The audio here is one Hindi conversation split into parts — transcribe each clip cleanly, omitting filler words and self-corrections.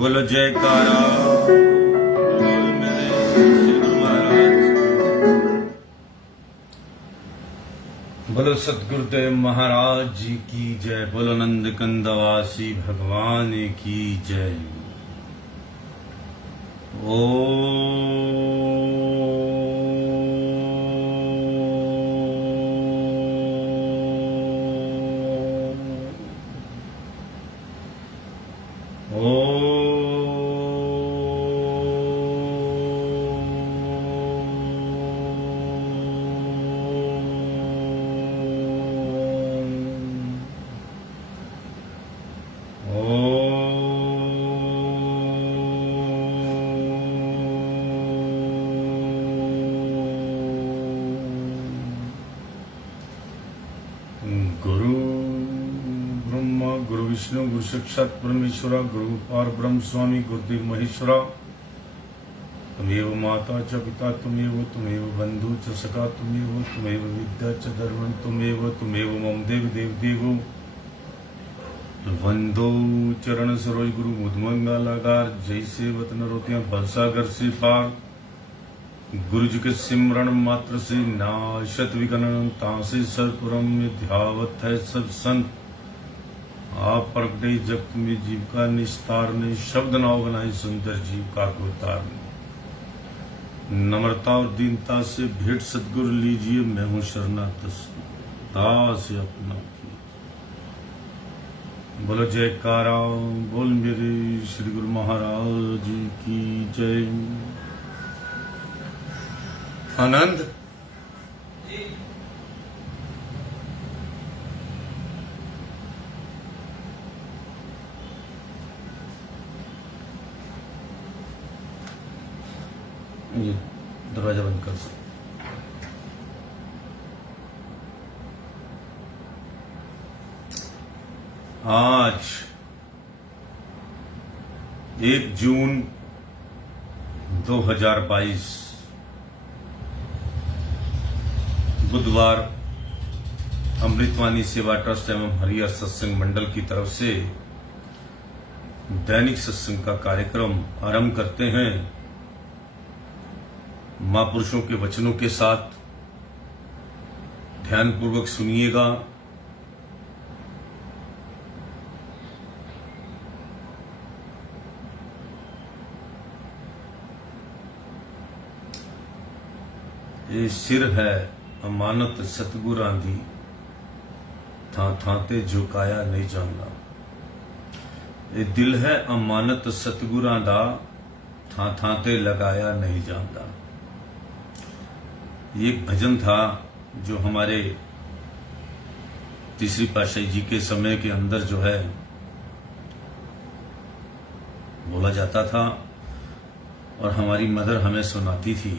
बोलो जयकारा, बोल मेरे श्री गुरु महाराज, बोलो सतगुरुदेव महाराज जी की जय, बोलो नंद कंदवासी भगवान की जय। गुरु ब्रह्मा गुरु विष्णु गुरु साक्षात् परमेश्वरा गुरु परब्रह्म स्वामी गुरुदेव महेश्वरा। तुमेव माता च पिता तुमेव बंधु च सखा तुमेव विद्या च धर्मं तुमेव मम देव देवो। वंदो चरण सरोज गुरु मुदमंगलागार, जैसे वतन रोतियां भवसागर से पार। गुरु जी के सिमरण मात्र से नाशत विकरण तासे सर्वपुरम में ध्यावत है सब संत। आप प्रगटे जगत में जीव का निस्तार ने शब्द नाव बनाई सुंदर जीव का अवतार ने। नम्रता और दीनता से भेंट सतगुरु लीजिए, मैं हूं शरणागत दास अपना कीजिए। बोलो जयकारा बोल मेरे श्री गुरु महाराज की जय। आनंद ये दरवाजा बंद कर सकते। आज 1 जून 2022 बुधवार अमृतवाणी सेवा ट्रस्ट एवं हरिहर सत्संग मंडल की तरफ से दैनिक सत्संग का कार्यक्रम आरंभ करते हैं। महापुरुषों के वचनों के साथ ध्यानपूर्वक सुनिएगा। ये सिर है अमानत सतगुरां दी, थां थां ते झुकाया नहीं जांदा। ये दिल है अमानत सतगुरां दा, थां थां ते लगाया नहीं जांदा। ये एक भजन था जो हमारे तीसरी पातशाही जी के समय के अंदर जो है बोला जाता था और हमारी मदर हमें सुनाती थी।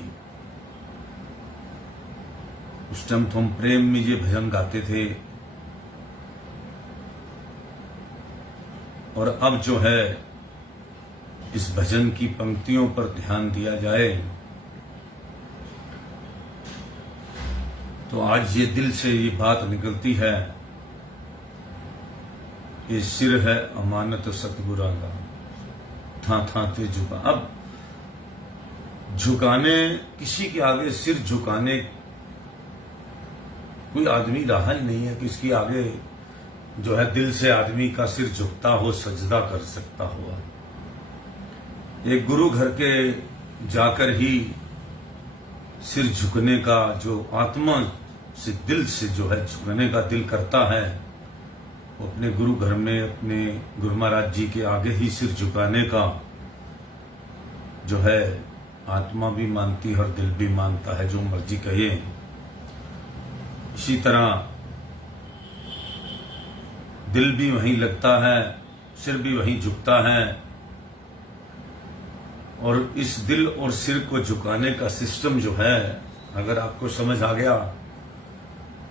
उस टाइम तो हम प्रेम में ये भजन गाते थे और अब जो है इस भजन की पंक्तियों पर ध्यान दिया जाए तो आज ये दिल से ये बात निकलती है कि सिर है अमानत सतगुरां दा, थां थां ते झुका। अब झुकाने, किसी के आगे सिर झुकाने कोई आदमी रहा ही नहीं है कि इसके आगे जो है दिल से आदमी का सिर झुकता हो, सजदा कर सकता हुआ। एक गुरु घर के जाकर ही सिर झुकने का जो आत्मा से दिल से जो है झुकने का दिल करता है, वो अपने गुरु घर में अपने गुरु महाराज जी के आगे ही सिर झुकाने का जो है आत्मा भी मानती है और दिल भी मानता है, जो मर्जी कहे। इसी तरह दिल भी वहीं लगता है, सिर भी वहीं झुकता है। और इस दिल और सिर को झुकाने का सिस्टम जो है, अगर आपको समझ आ गया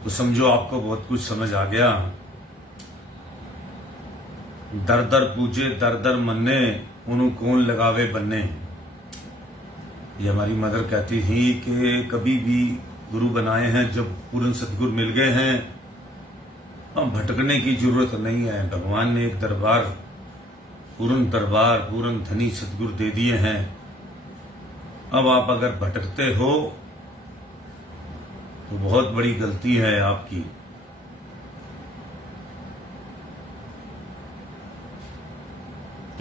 तो समझो आपको बहुत कुछ समझ आ गया। दर दर पूजे दर दर मन्ने, उन्हों कौन लगावे बन्ने। ये हमारी मदर कहती थी कि कभी भी गुरु बनाए हैं, जब पूर्ण सतगुरु मिल गए हैं, अब भटकने की जरूरत नहीं है। भगवान ने एक दरबार, पूर्ण दरबार, पूर्ण धनी सतगुरु दे दिए हैं। अब आप अगर भटकते हो तो बहुत बड़ी गलती है आपकी।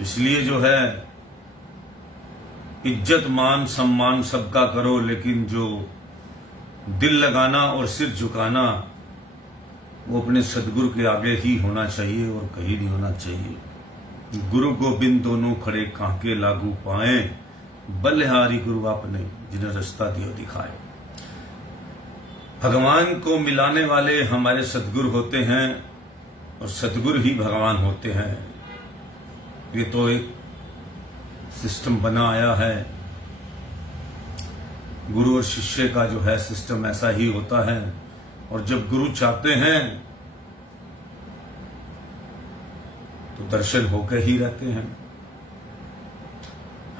इसलिए जो है इज्जत मान सम्मान सबका करो, लेकिन जो दिल लगाना और सिर झुकाना वो अपने सदगुरु के आगे ही होना चाहिए और कहीं नहीं होना चाहिए। गुरु गोबिंद दोनों खड़े कांके लागू पाए, बलिहारी गुरु आपने जिन्हें रास्ता दियो दिखाए। भगवान को मिलाने वाले हमारे सदगुरु होते हैं और सदगुरु ही भगवान होते हैं। ये तो एक सिस्टम बना आया है। गुरु और शिष्य का जो है सिस्टम ऐसा ही होता है। और जब गुरु चाहते हैं तो दर्शन होकर ही रहते हैं।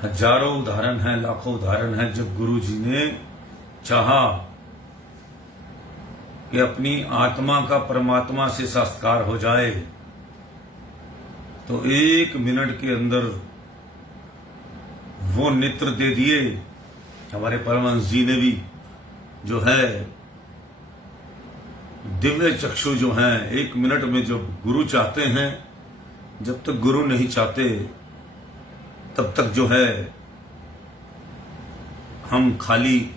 हजारों उदाहरण हैं, लाखों उदाहरण हैं, जब गुरु जी ने चाहा कि अपनी आत्मा का परमात्मा से साक्षात्कार हो जाए तो 1 मिनट के अंदर वो नेत्र दे दिए हमारे परमहंस जी ने भी जो है दिव्य चक्षु जो हैं 1 मिनट में जब गुरु चाहते हैं, जब तक गुरु नहीं चाहते तब तक जो है हम खाली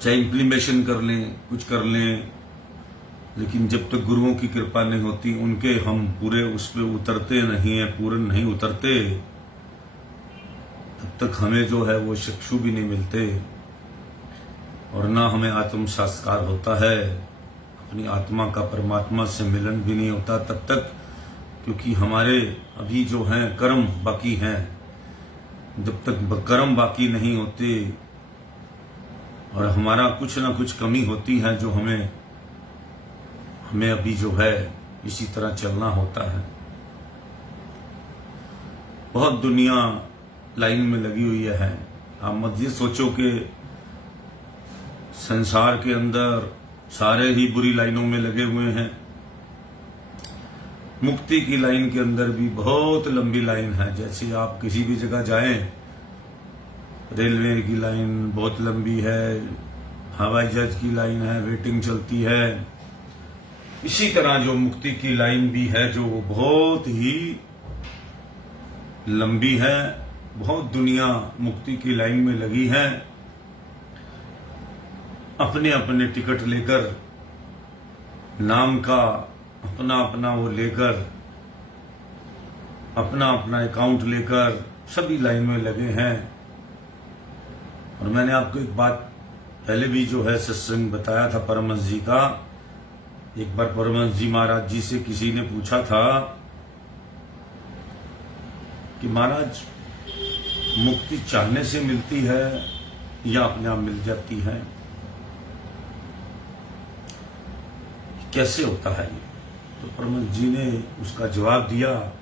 चाहे इम्प्लीमेशन कर लें, कुछ कर लें, लेकिन जब तक गुरुओं की कृपा नहीं होती, उनके हम पूरे उस पर उतरते नहीं है, पूर्ण नहीं उतरते, तब तक हमें जो है वो चक्षु भी नहीं मिलते और ना हमें आत्म साक्षात्कार होता है, अपनी आत्मा का परमात्मा से मिलन भी नहीं होता तब तक, क्योंकि हमारे अभी जो हैं कर्म बाकी हैं। जब तक कर्म बाकी नहीं होते और हमारा कुछ ना कुछ कमी होती है, जो हमें अभी जो है इसी तरह चलना होता है। बहुत दुनिया लाइन में लगी हुई है। आप मत ये सोचो कि संसार के अंदर सारे ही बुरी लाइनों में लगे हुए हैं। मुक्ति की लाइन के अंदर भी बहुत लंबी लाइन है। जैसे आप किसी भी जगह जाएं, रेलवे की लाइन बहुत लंबी है, हवाई जहाज की लाइन है, वेटिंग चलती है। इसी तरह जो मुक्ति की लाइन भी है, जो वो बहुत ही लंबी है। बहुत दुनिया मुक्ति की लाइन में लगी है, अपने अपने टिकट लेकर, नाम का अपना अपना वो लेकर, अपना अपना अकाउंट लेकर सभी लाइन में लगे हैं। और मैंने आपको एक बात पहले भी जो है सत्संग बताया था परमहंस जी का। एक बार परमहंस जी महाराज जी से किसी ने पूछा था कि महाराज मुक्ति चाहने से मिलती है या अपने आप मिल जाती है, कैसे होता है ये? तो परमहंस जी ने उसका जवाब दिया,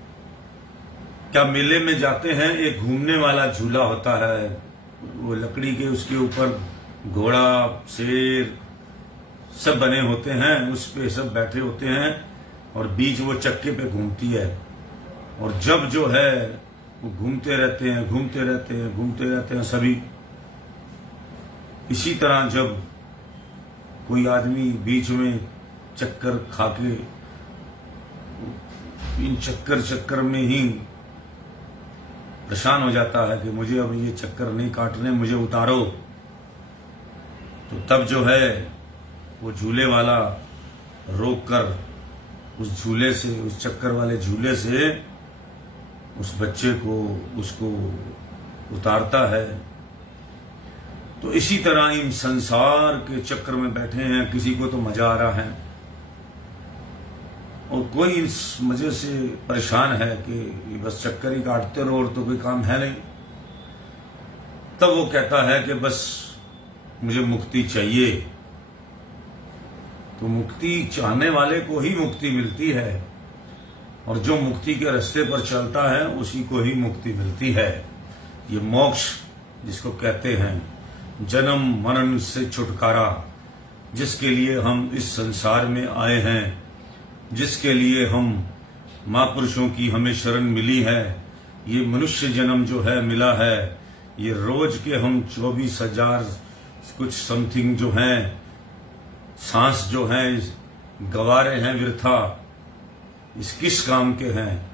क्या मेले में जाते हैं, एक घूमने वाला झूला होता है, वो लकड़ी के, उसके ऊपर घोड़ा शेर सब बने होते हैं, उस पे सब बैठे होते हैं और बीच वो चक्के पे घूमती है। और जब जो है वो घूमते रहते हैं, घूमते रहते हैं, घूमते रहते हैं सभी। इसी तरह जब कोई आदमी बीच में चक्कर खाके इन चक्कर में ही परेशान हो जाता है कि मुझे अब ये चक्कर नहीं काटने, मुझे उतारो, तो तब जो है वो झूले वाला रोक कर उस झूले से, उस चक्कर वाले झूले से उस बच्चे को, उसको उतारता है। तो इसी तरह इन संसार के चक्कर में बैठे हैं। किसी को तो मजा आ रहा है और कोई इस मजे से परेशान है कि बस चक्कर ही काटते रहो और तो कोई काम है नहीं। तब वो कहता है कि बस मुझे मुक्ति चाहिए। तो मुक्ति चाहने वाले को ही मुक्ति मिलती है और जो मुक्ति के रास्ते पर चलता है उसी को ही मुक्ति मिलती है। ये मोक्ष जिसको कहते हैं, जन्म मरण से छुटकारा, जिसके लिए हम इस संसार में आए हैं, जिसके लिए हम महापुरुषों की हमें शरण मिली है। ये मनुष्य जन्म जो है मिला है, ये रोज के हम 24,000 कुछ समथिंग जो हैं सांस जो हैं गवा रहे हैं वृथा, इस किस काम के हैं?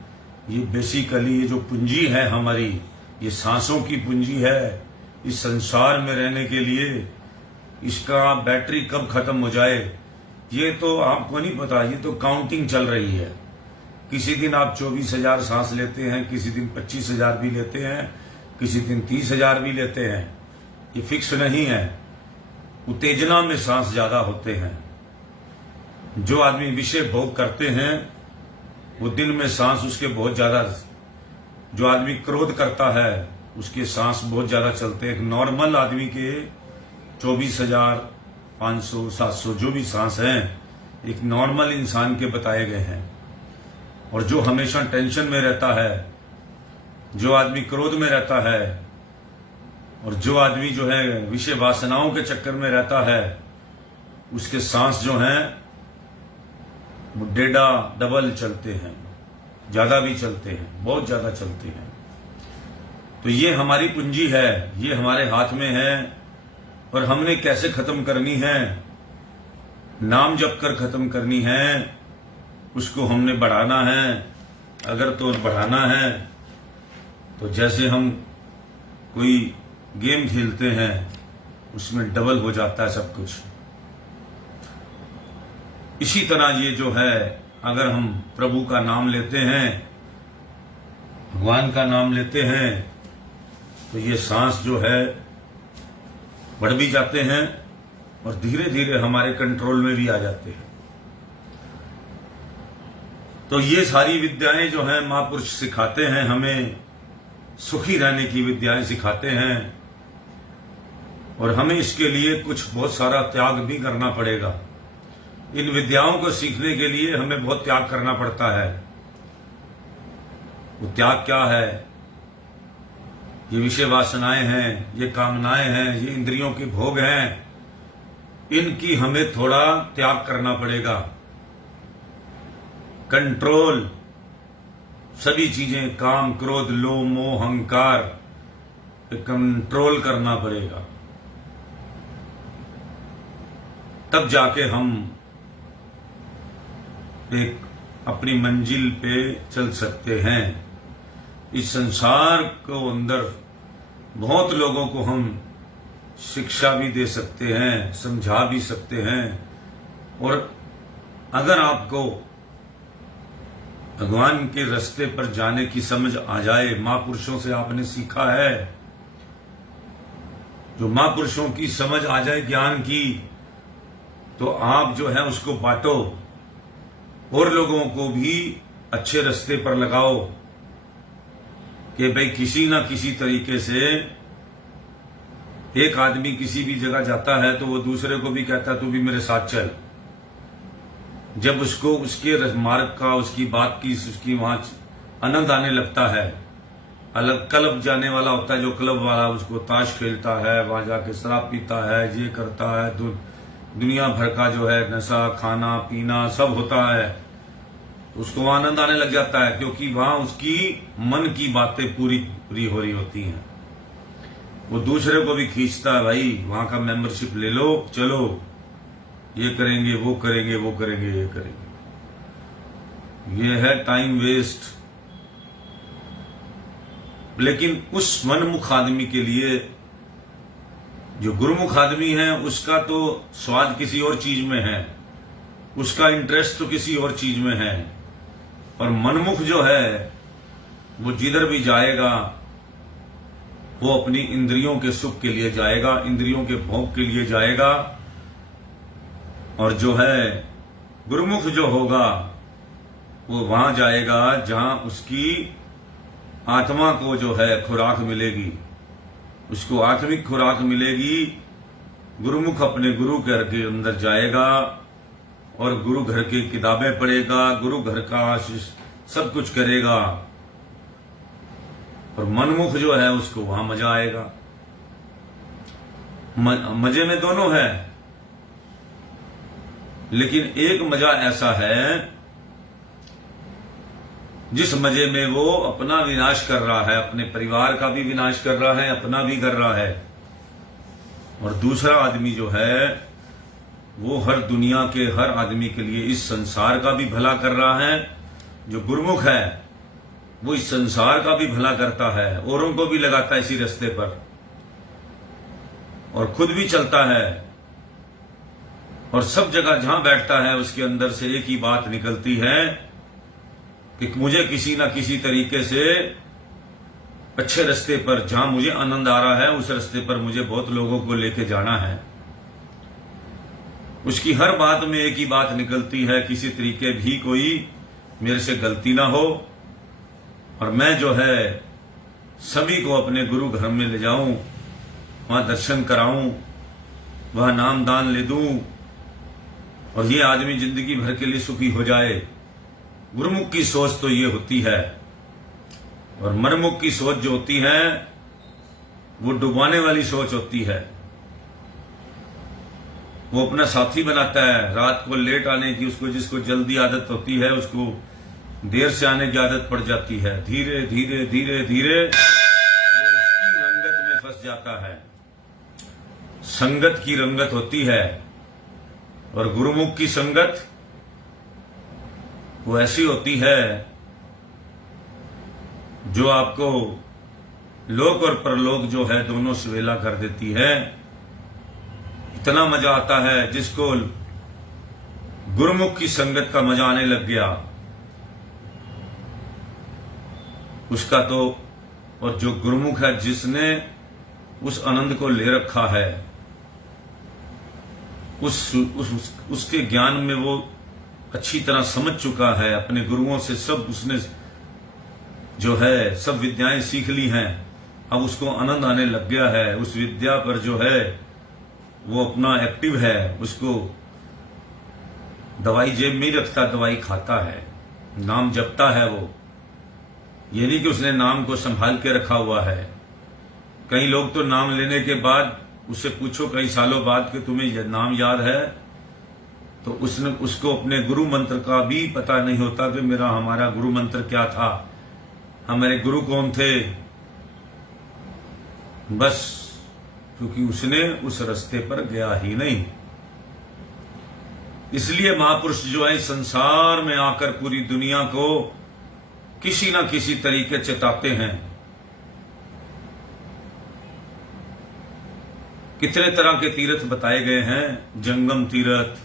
ये बेसिकली ये जो पूंजी है हमारी, ये सांसों की पूंजी है। इस संसार में रहने के लिए इसका बैटरी कब खत्म हो जाए ये तो आपको नहीं पता। ये तो काउंटिंग चल रही है। किसी दिन आप 24,000 सांस लेते हैं, किसी दिन 25,000 भी लेते हैं, किसी दिन 30,000 भी लेते हैं। ये फिक्स नहीं है। उत्तेजना में सांस ज्यादा होते हैं। जो आदमी विषय भोग करते हैं वो दिन में सांस उसके बहुत ज्यादा, जो आदमी क्रोध करता है उसके सांस बहुत ज्यादा चलते हैं। एक नॉर्मल आदमी के 24,500 700 जो भी सांस हैं एक नॉर्मल इंसान के बताए गए हैं। और जो हमेशा टेंशन में रहता है, जो आदमी क्रोध में रहता है और जो आदमी जो है विषय वासनाओं के चक्कर में रहता है, उसके सांस जो हैं वो डेढ़ा डबल चलते हैं। ज़्यादा भी चलते हैं, बहुत ज़्यादा चलते हैं। तो ये हमारी पूंजी है, ये हमारे हाथ में है, और हमने कैसे ख़त्म करनी है, नाम जप कर ख़त्म करनी है, उसको हमने बढ़ाना है। अगर तो बढ़ाना है तो जैसे हम कोई गेम खेलते हैं उसमें डबल हो जाता है सब कुछ, इसी तरह ये जो है, अगर हम प्रभु का नाम लेते हैं, भगवान का नाम लेते हैं, तो ये सांस जो है बढ़ भी जाते हैं और धीरे धीरे हमारे कंट्रोल में भी आ जाते हैं। तो ये सारी विद्याएं जो हैं महापुरुष सिखाते हैं, हमें सुखी रहने की विद्याएं सिखाते हैं, और हमें इसके लिए कुछ बहुत सारा त्याग भी करना पड़ेगा। इन विद्याओं को सीखने के लिए हमें बहुत त्याग करना पड़ता है। वो त्याग क्या है? ये विषय वासनाएं हैं, ये कामनाएं हैं, ये इंद्रियों के भोग हैं, इनकी हमें थोड़ा त्याग करना पड़ेगा। कंट्रोल, सभी चीजें, काम, क्रोध, लोभ, मोह, अहंकार, कंट्रोल करना पड़ेगा। तब जाके हम एक अपनी मंजिल पे चल सकते हैं। इस संसार को अंदर बहुत लोगों को हम शिक्षा भी दे सकते हैं, समझा भी सकते हैं, और अगर आपको भगवान के रास्ते पर जाने की समझ आ जाए, महापुरुषों से आपने सीखा है, जो महापुरुषों की समझ आ जाए ज्ञान की, तो आप जो है उसको बांटो और लोगों को भी अच्छे रास्ते पर लगाओ कि भाई किसी ना किसी तरीके से एक आदमी किसी भी जगह जाता है तो वो दूसरे को भी कहता है तू भी मेरे साथ चल। जब उसको उसके मार्ग का, उसकी बात की, उसकी वहां आनंद आने लगता है, अलग क्लब जाने वाला होता है, जो क्लब वाला उसको ताश खेलता है, वहां जाके शराब पीता है, ये करता है, दुनिया भर का जो है नशा, खाना पीना सब होता है, उसको आनंद आने लग जाता है, क्योंकि वहां उसकी मन की बातें पूरी पूरी हो रही होती हैं। वो दूसरे को भी खींचता है, भाई वहां का मेंबरशिप ले लो, चलो ये करेंगे, वो करेंगे, वो करेंगे, ये करेंगे। ये है टाइम वेस्ट। लेकिन उस मनमुख आदमी के लिए, जो गुरुमुख आदमी है, उसका तो स्वाद किसी और चीज में है, उसका इंटरेस्ट तो किसी और चीज में है। और मनमुख जो है वो जिधर भी जाएगा वो अपनी इंद्रियों के सुख के लिए जाएगा, इंद्रियों के भोग के लिए जाएगा। और जो है गुरुमुख जो होगा वो वहां जाएगा जहां उसकी आत्मा को जो है खुराक मिलेगी, उसको आत्मिक खुराक मिलेगी। गुरुमुख अपने गुरु घर के अंदर जाएगा और गुरु घर की किताबें पढ़ेगा, गुरु घर का सब कुछ करेगा। और मनमुख जो है उसको वहां मजा आएगा। मजे में दोनों है, लेकिन एक मजा ऐसा है जिस मजे में वो अपना विनाश कर रहा है, अपने परिवार का भी विनाश कर रहा है, अपना भी कर रहा है। और दूसरा आदमी जो है वो हर दुनिया के हर आदमी के लिए, इस संसार का भी भला कर रहा है। जो गुरुमुख है वो इस संसार का भी भला करता है, औरों को भी लगाता है इसी रास्ते पर, और खुद भी चलता है। और सब जगह जहां बैठता है उसके अंदर से एक ही बात निकलती है कि मुझे किसी ना किसी तरीके से अच्छे रास्ते पर, जहां मुझे आनंद आ रहा है उस रास्ते पर मुझे बहुत लोगों को लेके जाना है। उसकी हर बात में एक ही बात निकलती है, किसी तरीके भी कोई मेरे से गलती ना हो और मैं जो है सभी को अपने गुरु घर में ले जाऊं, वहां दर्शन कराऊं, वहां नाम दान ले दूं और ये आदमी जिंदगी भर के लिए सुखी हो जाए। गुरुमुख की सोच तो ये होती है। और मनमुख की सोच जो होती है वो डुबाने वाली सोच होती है। वो अपना साथी बनाता है, रात को लेट आने की, उसको जिसको जल्दी आदत होती है उसको देर से आने की आदत पड़ जाती है, धीरे धीरे धीरे धीरे वो उसकी रंगत में फंस जाता है। संगत की रंगत होती है, और गुरुमुख की संगत वो ऐसी होती है जो आपको लोक और परलोक जो है दोनों सवेला कर देती है। इतना मजा आता है जिसको गुरुमुख की संगत का मजा आने लग गया उसका तो, और जो गुरुमुख है जिसने उस आनंद को ले रखा है, उसके ज्ञान में वो अच्छी तरह समझ चुका है, अपने गुरुओं से सब उसने जो है सब विद्याएं सीख ली हैं, अब उसको आनंद आने लग गया है। उस विद्या पर जो है वो अपना एक्टिव है, उसको दवाई जेब में ही रखता, दवाई खाता है, नाम जपता है। वो ये नहीं कि उसने नाम को संभाल के रखा हुआ है। कई लोग तो नाम लेने के बाद उससे पूछो कई सालों बाद कि तुम्हें नाम याद है, तो उसको अपने गुरु मंत्र का भी पता नहीं होता कि हमारा गुरु मंत्र क्या था, हमारे गुरु कौन थे। बस क्योंकि उसने उस रास्ते पर गया ही नहीं। इसलिए महापुरुष जो है संसार में आकर पूरी दुनिया को किसी ना किसी तरीके चेताते हैं। कितने तरह के तीर्थ बताए गए हैं। जंगम तीर्थ,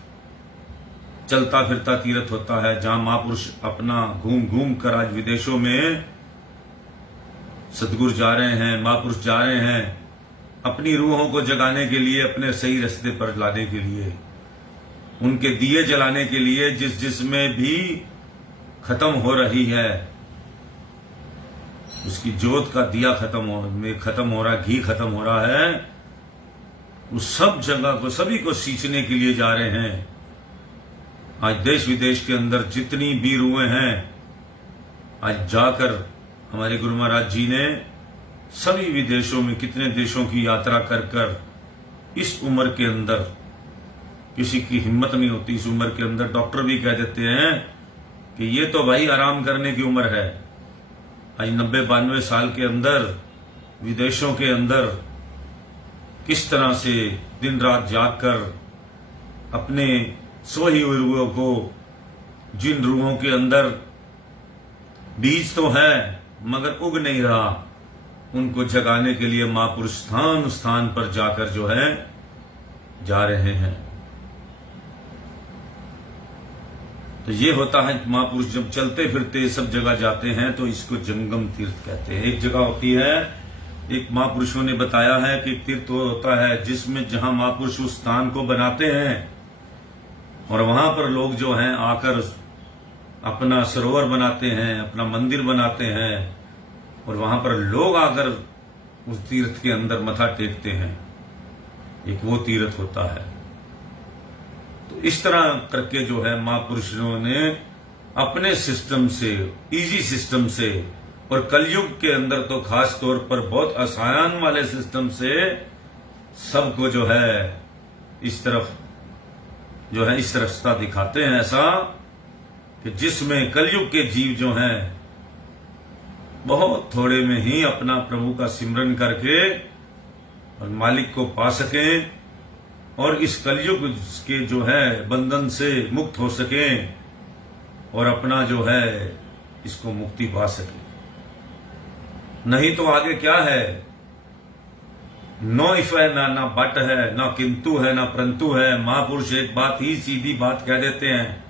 चलता फिरता तीर्थ होता है, जहां महापुरुष अपना घूम घूम कर आज विदेशों में सदगुरु जा रहे हैं, महापुरुष जा रहे हैं अपनी रूहों को जगाने के लिए, अपने सही रास्ते पर लाने के लिए, उनके दिए जलाने के लिए। जिसमें भी खत्म हो रही है, उसकी जोत का दिया खत्म हो रहा है, घी खत्म हो रहा है, उस सब जगह को सभी को सींचने के लिए जा रहे हैं। आज देश विदेश के अंदर जितनी भी रूहें हैं, आज जाकर हमारे गुरु महाराज जी ने सभी विदेशों में कितने देशों की यात्रा कर कर, इस उम्र के अंदर किसी की हिम्मत नहीं होती, इस उम्र के अंदर डॉक्टर भी कह देते हैं कि ये तो भाई आराम करने की उम्र है। आज 90-92 साल के अंदर विदेशों के अंदर किस तरह से दिन रात जाग कर अपने सोई हुई रूहों को, जिन रूहों के अंदर बीज तो है मगर उग नहीं रहा, उनको जगाने के लिए महापुरुष स्थान स्थान पर जाकर जो है जा रहे हैं। तो ये होता है महापुरुष जब चलते फिरते सब जगह जाते हैं तो इसको जंगम तीर्थ कहते हैं। एक जगह होती है, एक महापुरुषों ने बताया है कि तीर्थ होता है जिसमें जहां महापुरुष उस स्थान को बनाते हैं और वहां पर लोग जो हैं आकर अपना सरोवर बनाते हैं, अपना मंदिर बनाते हैं, और वहां पर लोग आकर उस तीर्थ के अंदर मथा टेकते हैं। एक वो तीर्थ होता है। तो इस तरह करके जो है महापुरुषों ने अपने सिस्टम से, इजी सिस्टम से, और कलयुग के अंदर तो खास तौर पर बहुत आसान वाले सिस्टम से सबको जो है इस तरफ जो है इस रास्ता दिखाते हैं, ऐसा कि जिसमें कलयुग के जीव जो हैं बहुत थोड़े में ही अपना प्रभु का सिमरन करके और मालिक को पा सकें और इस कलयुग के जो है बंधन से मुक्त हो सकें और अपना जो है इसको मुक्ति पा सकें। नहीं तो आगे क्या है, नो इफ है ना बट है, ना किंतु है, ना परंतु है। महापुरुष एक बात ही सीधी बात कह देते हैं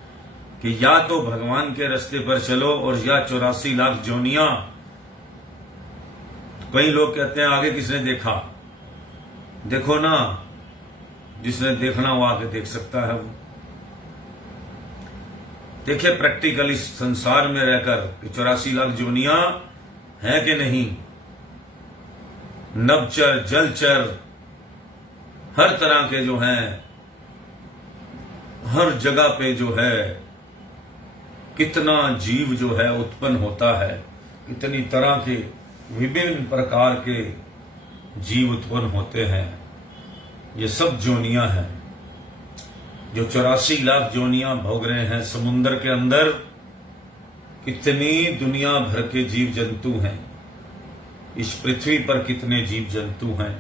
कि या तो भगवान के रास्ते पर चलो और या 84 लाख जोनियां। कई लोग कहते हैं आगे किसने देखा, देखो ना, जिसने देखना वो आगे देख सकता है। वो देखिए प्रैक्टिकल इस संसार में रहकर 84 लाख जोनियां है कि नहीं, नभचर जलचर हर तरह के जो हैं, हर जगह पे जो है कितना जीव जो है उत्पन्न होता है, इतनी तरह के विभिन्न प्रकार के जीव उत्पन्न होते हैं। ये सब जोनियां हैं जो 84 लाख जोनियां भोग रहे हैं समुन्द्र के अंदर। इतनी दुनिया भर के जीव जंतु हैं, इस पृथ्वी पर कितने जीव जंतु हैं,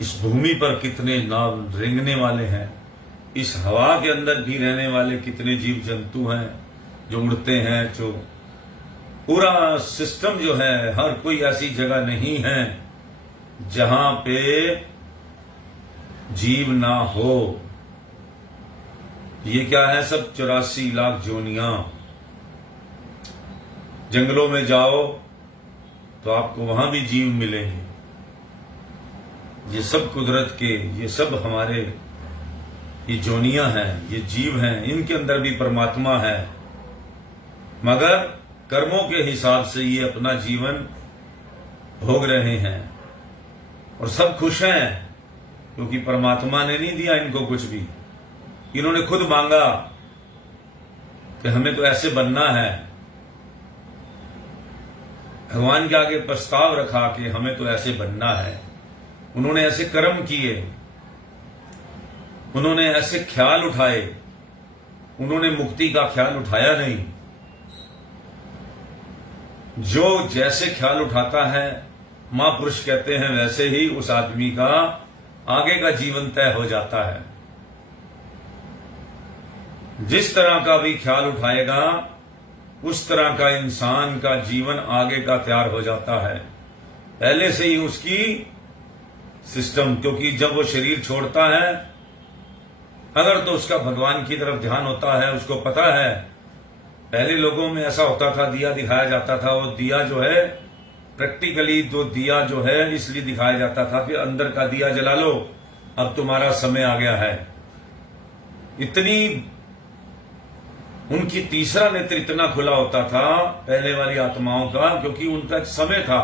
इस भूमि पर कितने नाव रेंगने वाले हैं, इस हवा के अंदर भी रहने वाले कितने जीव जंतु हैं जो उड़ते हैं, जो पूरा सिस्टम जो है, हर कोई ऐसी जगह नहीं है जहां पे जीव ना हो। ये क्या है? सब 84 लाख जोनियां। जंगलों में जाओ तो आपको वहां भी जीव मिलेंगे। ये सब कुदरत के, ये सब हमारे ये जोनियां हैं, ये जीव हैं, इनके अंदर भी परमात्मा है, मगर कर्मों के हिसाब से ये अपना जीवन भोग रहे हैं और सब खुश हैं क्योंकि परमात्मा ने नहीं दिया इनको कुछ भी। इन्होंने खुद मांगा कि हमें तो ऐसे बनना है, भगवान के आगे प्रस्ताव रखा कि हमें तो ऐसे बनना है। उन्होंने ऐसे कर्म किए, उन्होंने ऐसे ख्याल उठाए, उन्होंने मुक्ति का ख्याल उठाया नहीं। जो जैसे ख्याल उठाता है, महापुरुष कहते हैं, वैसे ही उस आदमी का आगे का जीवन तय हो जाता है। जिस तरह का भी ख्याल उठाएगा उस तरह का इंसान का जीवन आगे का तैयार हो जाता है, पहले से ही उसकी सिस्टम। क्योंकि जब वो शरीर छोड़ता है, अगर तो उसका भगवान की तरफ ध्यान होता है, उसको पता है, पहले लोगों में ऐसा होता था, दिया दिखाया जाता था, वो दिया जो है प्रैक्टिकली तो दिया जो है इसलिए दिखाया जाता था कि अंदर का दिया जला लो, अब तुम्हारा समय आ गया है। इतनी उनकी तीसरा नेत्र इतना खुला होता था पहले वाली आत्माओं का, क्योंकि उनका एक समय था।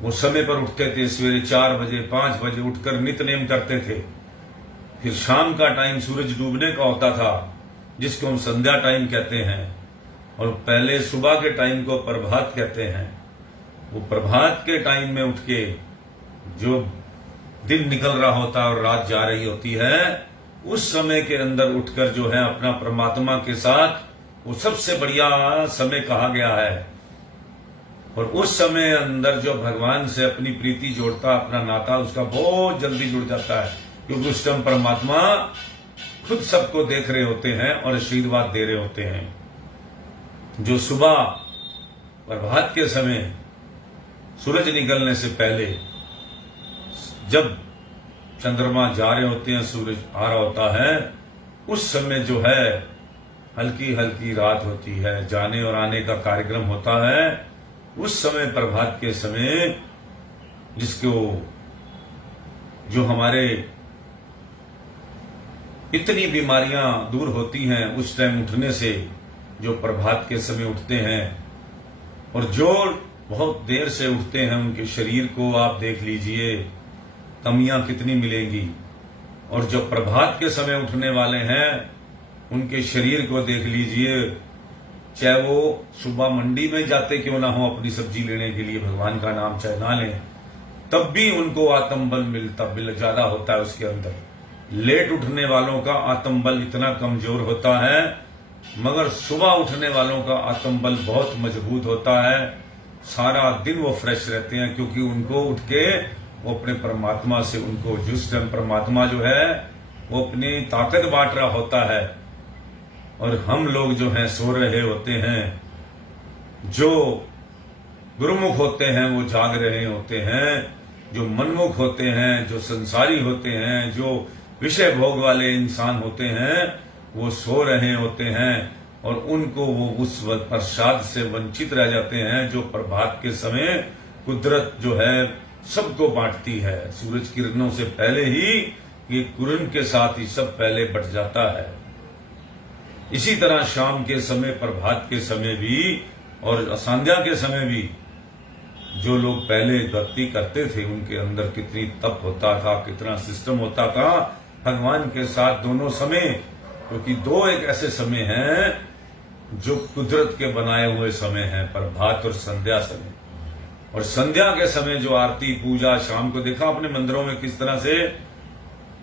वो समय पर उठते थे, सवेरे 4 बजे 5 बजे उठकर नित्य नेम करते थे। फिर शाम का टाइम सूरज डूबने का होता था, जिसको हम संध्या टाइम कहते हैं, और पहले सुबह के टाइम को प्रभात कहते हैं। वो प्रभात के टाइम में उठ के जो दिन निकल रहा होता है और रात जा रही होती है, उस समय के अंदर उठकर जो है अपना परमात्मा के साथ, वो सबसे बढ़िया समय कहा गया है। और उस समय अंदर जो भगवान से अपनी प्रीति जोड़ता, अपना नाता उसका बहुत जल्दी जुड़ जाता है, क्योंकि उस टाइम परमात्मा खुद सबको देख रहे होते हैं और आशीर्वाद दे रहे होते हैं। जो सुबह प्रभात के समय सूरज निकलने से पहले जब चंद्रमा जा रहे होते हैं, सूरज आ रहा होता है, उस समय जो है हल्की हल्की रात होती है, जाने और आने का कार्यक्रम होता है। उस समय प्रभात के समय जिसको जो हमारे इतनी बीमारियां दूर होती हैं उस टाइम उठने से, जो प्रभात के समय उठते हैं, और जो बहुत देर से उठते हैं उनके शरीर को आप देख लीजिए कमियां कितनी मिलेंगी। और जो प्रभात के समय उठने वाले हैं उनके शरीर को देख लीजिए, चाहे वो सुबह मंडी में जाते क्यों ना हो अपनी सब्जी लेने के लिए, भगवान का नाम चाहे ना लें, तब भी उनको आत्मबल मिलता ज्यादा होता है उसके अंदर। लेट उठने वालों का आत्मबल इतना कमजोर होता है, मगर सुबह उठने वालों का आत्मबल बहुत मजबूत होता है। सारा दिन वो फ्रेश रहते हैं, क्योंकि उनको उठ के वो अपने परमात्मा से, उनको जिस टाइम परमात्मा जो है वो अपनी ताकत बांट रहा होता है, और हम लोग जो हैं सो रहे होते हैं। जो गुरुमुख होते हैं वो जाग रहे होते हैं, जो मनमुख होते हैं, जो संसारी होते हैं, जो विषय भोग वाले इंसान होते हैं, वो सो रहे होते हैं, और उनको वो उस प्रसाद से वंचित रह जाते हैं जो प्रभात के समय कुदरत जो है सबको बांटती है। सूरज किरणों से पहले ही ये कुरन के साथ ही सब पहले बट जाता है। इसी तरह शाम के समय, प्रभात के समय भी और संध्या के समय भी जो लोग पहले भक्ति करते थे उनके अंदर कितनी तप होता था, कितना सिस्टम होता था भगवान के साथ दोनों समय। क्योंकि दो एक ऐसे समय हैं जो कुदरत के बनाए हुए समय हैं, प्रभात और संध्या समय। और संध्या के समय जो आरती पूजा, शाम को देखा अपने मंदिरों में किस तरह से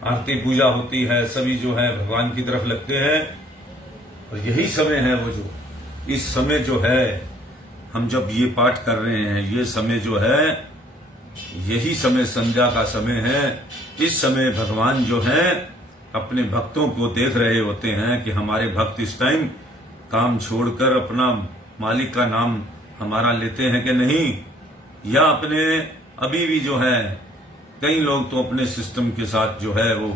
आरती पूजा होती है, सभी जो है भगवान की तरफ लगते हैं। और यही समय है वो जो इस समय जो है हम जब ये पाठ कर रहे हैं, ये समय जो है यही समय संध्या का समय है। इस समय भगवान जो है अपने भक्तों को देख रहे होते हैं कि हमारे भक्त इस टाइम काम छोड़कर अपना मालिक का नाम हमारा लेते हैं कि नहीं, या अपने अभी भी जो है कई लोग तो अपने सिस्टम के साथ जो है वो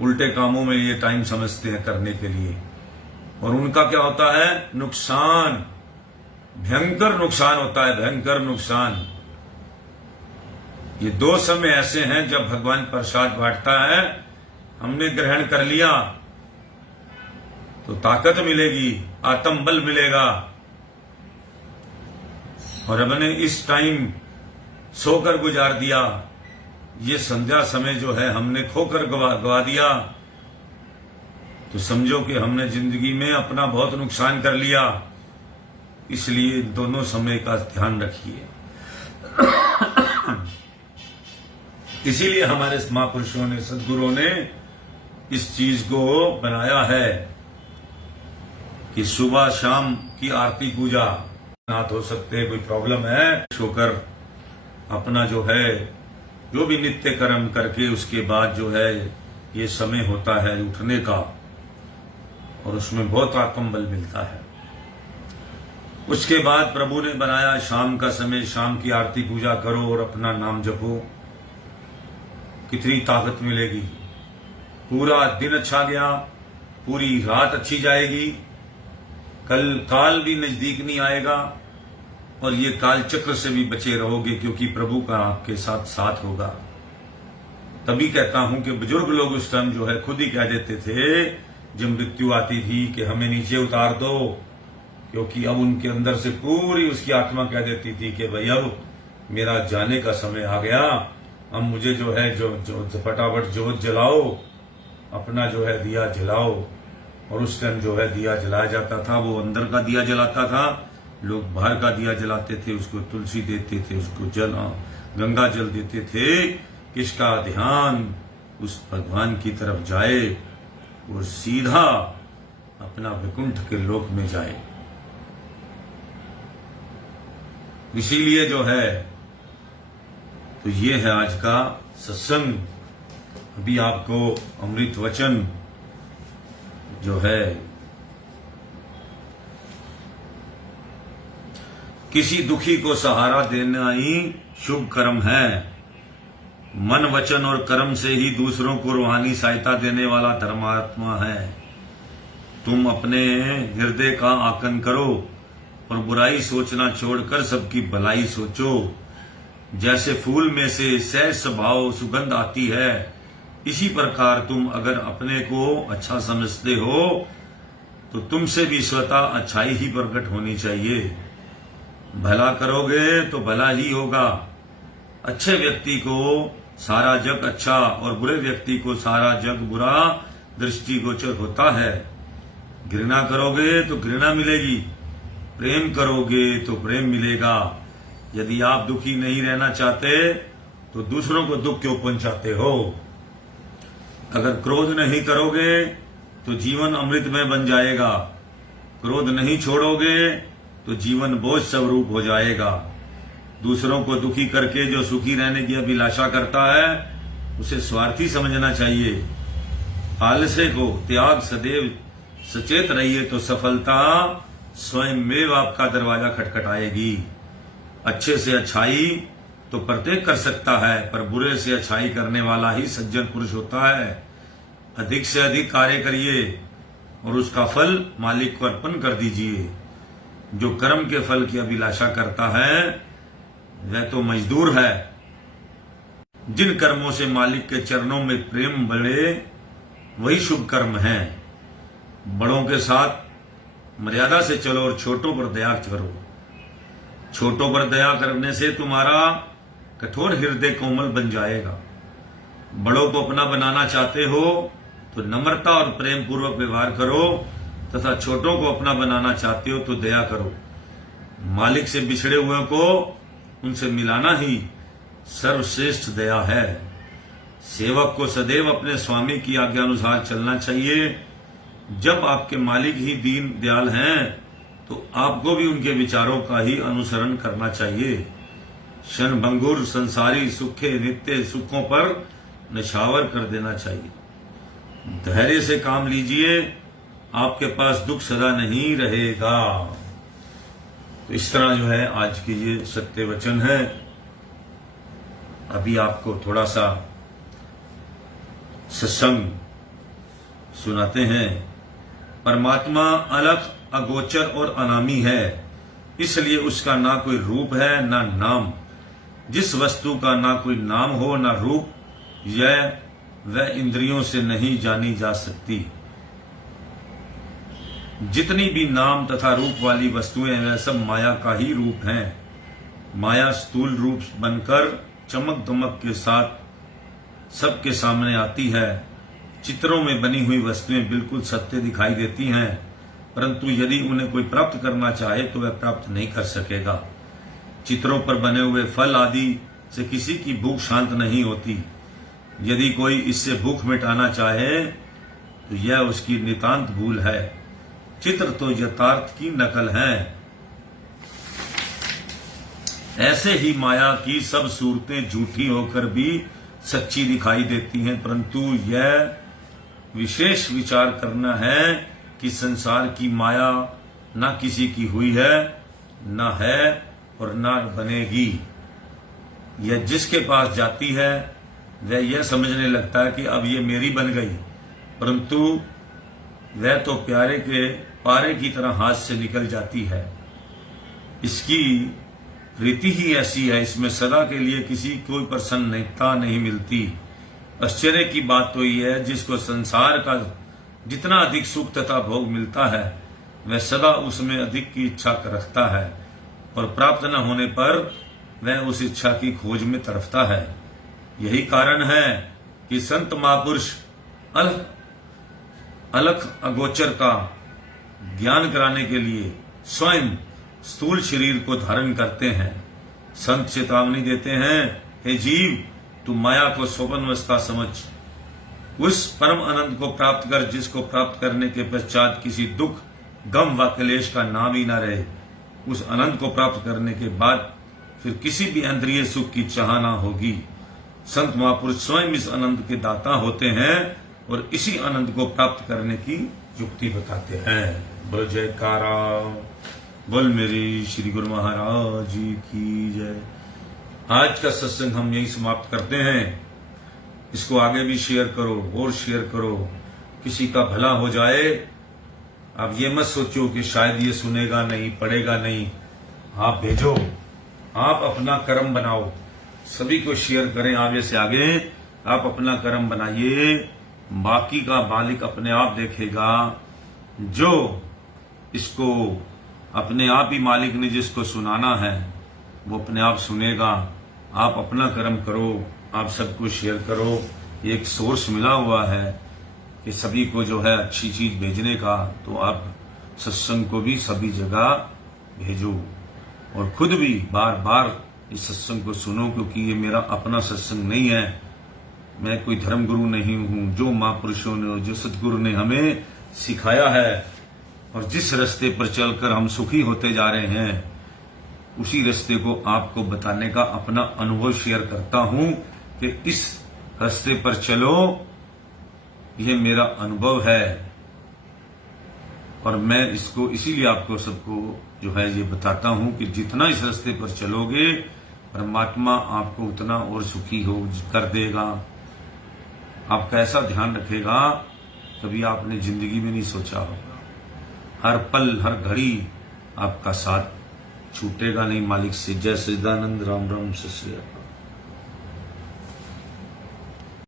उल्टे कामों में ये टाइम समझते हैं करने के लिए, और उनका क्या होता है नुकसान, भयंकर नुकसान होता है, भयंकर नुकसान। ये दो समय ऐसे हैं जब भगवान प्रसाद बांटता है, हमने ग्रहण कर लिया तो ताकत मिलेगी, आत्म बल मिलेगा, और हमने इस टाइम सोकर गुजार दिया, ये संध्या समय जो है हमने खोकर गवा दिया, तो समझो कि हमने जिंदगी में अपना बहुत नुकसान कर लिया। इसलिए दोनों समय का ध्यान रखिए। इसीलिए हमारे महापुरुषों ने, सदगुरुओं ने इस चीज को बनाया है कि सुबह शाम की आरती पूजा नाथ हो सकते, कोई प्रॉब्लम है होकर अपना जो है जो भी नित्य कर्म करके उसके बाद जो है ये समय होता है उठने का, और उसमें बहुत आत्म बल मिलता है। उसके बाद प्रभु ने बनाया शाम का समय, शाम की आरती पूजा करो और अपना नाम जपो, कितनी ताकत मिलेगी। पूरा दिन अच्छा गया, पूरी रात अच्छी जाएगी, कल काल भी नजदीक नहीं आएगा, और ये काल चक्र से भी बचे रहोगे क्योंकि प्रभु का आपके साथ साथ होगा। तभी कहता हूं कि बुजुर्ग लोग उस टाइम जो है खुद ही कह देते थे जब मृत्यु आती थी कि हमें नीचे उतार दो, क्योंकि अब उनके अंदर से पूरी उसकी आत्मा कह देती थी कि भाई अब मेरा जाने का समय आ गया, अब मुझे जो है जो फटाफट जोत जलाओ, अपना जो है दिया जलाओ। और उस टाइम जो है दिया जलाया जाता था, वो अंदर का दिया जलाता था, लोग बाहर का दिया जलाते थे, उसको तुलसी देते थे, उसको गंगा जल देते थे, किसका ध्यान उस भगवान की तरफ जाए, वो सीधा अपना वैकुंठ के लोक में जाए। इसीलिए जो है तो ये है आज का सत्संग। अभी आपको अमृत वचन जो है किसी दुखी को सहारा देना ही शुभ कर्म है। मन वचन और कर्म से ही दूसरों को रूहानी सहायता देने वाला धर्मात्मा है। तुम अपने हृदय का आकलन करो और बुराई सोचना छोड़कर सबकी भलाई सोचो। जैसे फूल में से सहज स्वभाव सुगंध आती है, इसी प्रकार तुम अगर अपने को अच्छा समझते हो तो तुमसे भी स्वतः अच्छाई ही प्रकट होनी चाहिए। भला करोगे तो भला ही होगा। अच्छे व्यक्ति को सारा जग अच्छा और बुरे व्यक्ति को सारा जग बुरा दृष्टिगोचर होता है। घृणा करोगे तो घृणा मिलेगी, प्रेम करोगे तो प्रेम मिलेगा। यदि आप दुखी नहीं रहना चाहते तो दूसरों को दुख क्यों पहुंचाते हो। अगर क्रोध नहीं करोगे तो जीवन अमृतमय बन जाएगा। क्रोध नहीं छोड़ोगे तो जीवन बोझ स्वरूप हो जाएगा। दूसरों को दुखी करके जो सुखी रहने की अभिलाषा करता है उसे स्वार्थी समझना चाहिए। आलस्य को त्याग सदैव सचेत रहिए तो सफलता स्वयं में आपका दरवाजा खटखटाएगी। अच्छे से अच्छाई तो प्रत्येक कर सकता है, पर बुरे से अच्छाई करने वाला ही सज्जन पुरुष होता है। अधिक से अधिक कार्य करिए और उसका फल मालिक को अर्पण कर दीजिए। जो कर्म के फल की अभिलाषा करता है वह तो मजदूर है। जिन कर्मों से मालिक के चरणों में प्रेम बढ़े वही शुभ कर्म है। बड़ों के साथ मर्यादा से चलो और छोटों पर दया करो। छोटों पर दया करने से तुम्हारा कठोर हृदय कोमल बन जाएगा। बड़ों को अपना बनाना चाहते हो तो नम्रता और प्रेम पूर्वक व्यवहार करो, तथा छोटों को अपना बनाना चाहते हो तो दया करो। मालिक से बिछड़े हुए को उनसे मिलाना ही सर्वश्रेष्ठ दया है। सेवक को सदैव अपने स्वामी की आज्ञा अनुसार चलना चाहिए। जब आपके मालिक ही दीन दयाल हैं तो आपको भी उनके विचारों का ही अनुसरण करना चाहिए। क्षणभंगुर संसारी सुखे नित्य सुखों पर निछावर कर देना चाहिए। धैर्य से काम लीजिए, आपके पास दुख सदा नहीं रहेगा। तो इस तरह जो है आज के ये सत्य वचन है। अभी आपको थोड़ा सा सत्संग सुनाते हैं। परमात्मा अलग, अगोचर और अनामी है, इसलिए उसका ना कोई रूप है ना नाम। जिस वस्तु का ना कोई नाम हो ना रूप, यह वह इंद्रियों से नहीं जानी जा सकती। जितनी भी नाम तथा रूप वाली वस्तुएं वह सब माया का ही रूप हैं। माया स्थूल रूप बनकर चमक दमक के साथ सबके सामने आती है। चित्रों में बनी हुई वस्तुएं बिल्कुल सत्य दिखाई देती हैं, परंतु यदि उन्हें कोई प्राप्त करना चाहे तो वह प्राप्त नहीं कर सकेगा। चित्रों पर बने हुए फल आदि से किसी की भूख शांत नहीं होती। यदि कोई इससे भूख मिटाना चाहे तो यह उसकी नितांत भूल है। चित्र तो यथार्थ की नकल है। ऐसे ही माया की सब सूरतें झूठी होकर भी सच्ची दिखाई देती हैं, परंतु यह विशेष विचार करना है कि संसार की माया ना किसी की हुई है, ना है और ना बनेगी। यह जिसके पास जाती है वह यह समझने लगता है कि अब ये मेरी बन गई, परंतु वह तो प्यारे के पारे की तरह हाथ से निकल जाती है। इसकी रीति ही ऐसी है, इसमें सदा के लिए किसी कोई प्रसन्नता नहीं मिलती। आश्चर्य की बात तो यह है, जिसको संसार का जितना अधिक सुख तथा भोग मिलता है वह सदा उसमें अधिक की इच्छा रखता है, और प्राप्त न होने पर वह उस इच्छा की खोज में तड़फता है। यही कारण है कि संत महापुरुष अलख अगोचर का ज्ञान कराने के लिए स्वयं स्थूल शरीर को धारण करते हैं। संत चेतावनी देते हैं, हे जीव, तू माया को स्वप्नावस्था समझ, उस परम आनंद को प्राप्त कर जिसको प्राप्त करने के पश्चात किसी दुख गम व क्लेश का नाम ही न रहे। उस आनंद को प्राप्त करने के बाद फिर किसी भी इंद्रिय सुख की चाह ना होगी। संत महापुरुष स्वयं इस आनंद के दाता होते हैं और इसी आनंद को प्राप्त करने की युक्ति बताते हैं। बोल जयकारा, बोल मेरी श्री गुरु महाराज जी की जय। आज का सत्संग हम यही समाप्त करते हैं। इसको आगे भी शेयर करो और शेयर करो, किसी का भला हो जाए। आप ये मत सोचो कि शायद ये सुनेगा नहीं, पढ़ेगा नहीं। आप भेजो, आप अपना कर्म बनाओ, सभी को शेयर करें। आगे से आगे आप अपना कर्म बनाइए, बाकी का मालिक अपने आप देखेगा। जो इसको अपने आप ही मालिक ने जिसको सुनाना है वो अपने आप सुनेगा। आप अपना कर्म करो, आप सबको शेयर करो। एक सोर्स मिला हुआ है कि सभी को जो है अच्छी चीज भेजने का, तो आप सत्संग को भी सभी जगह भेजो और खुद भी बार बार इस सत्संग को सुनो, क्योंकि ये मेरा अपना सत्संग नहीं है। मैं कोई धर्म गुरु नहीं हूं। जो महापुरुषों ने, जो सतगुरु ने हमें सिखाया है और जिस रास्ते पर चलकर हम सुखी होते जा रहे हैं, उसी रास्ते को आपको बताने का अपना अनुभव शेयर करता हूं कि इस रास्ते पर चलो। यह मेरा अनुभव है और मैं इसको इसीलिए आपको सबको जो है ये बताता हूं कि जितना इस रास्ते पर चलोगे परमात्मा आपको उतना और सुखी हो कर देगा। आपका ऐसा ध्यान रखेगा कभी आपने जिंदगी में नहीं सोचा होगा। हर पल हर घड़ी आपका साथ छूटेगा नहीं मालिक से। जय सच्चिदानंद। राम राम। सत श्री अकाल।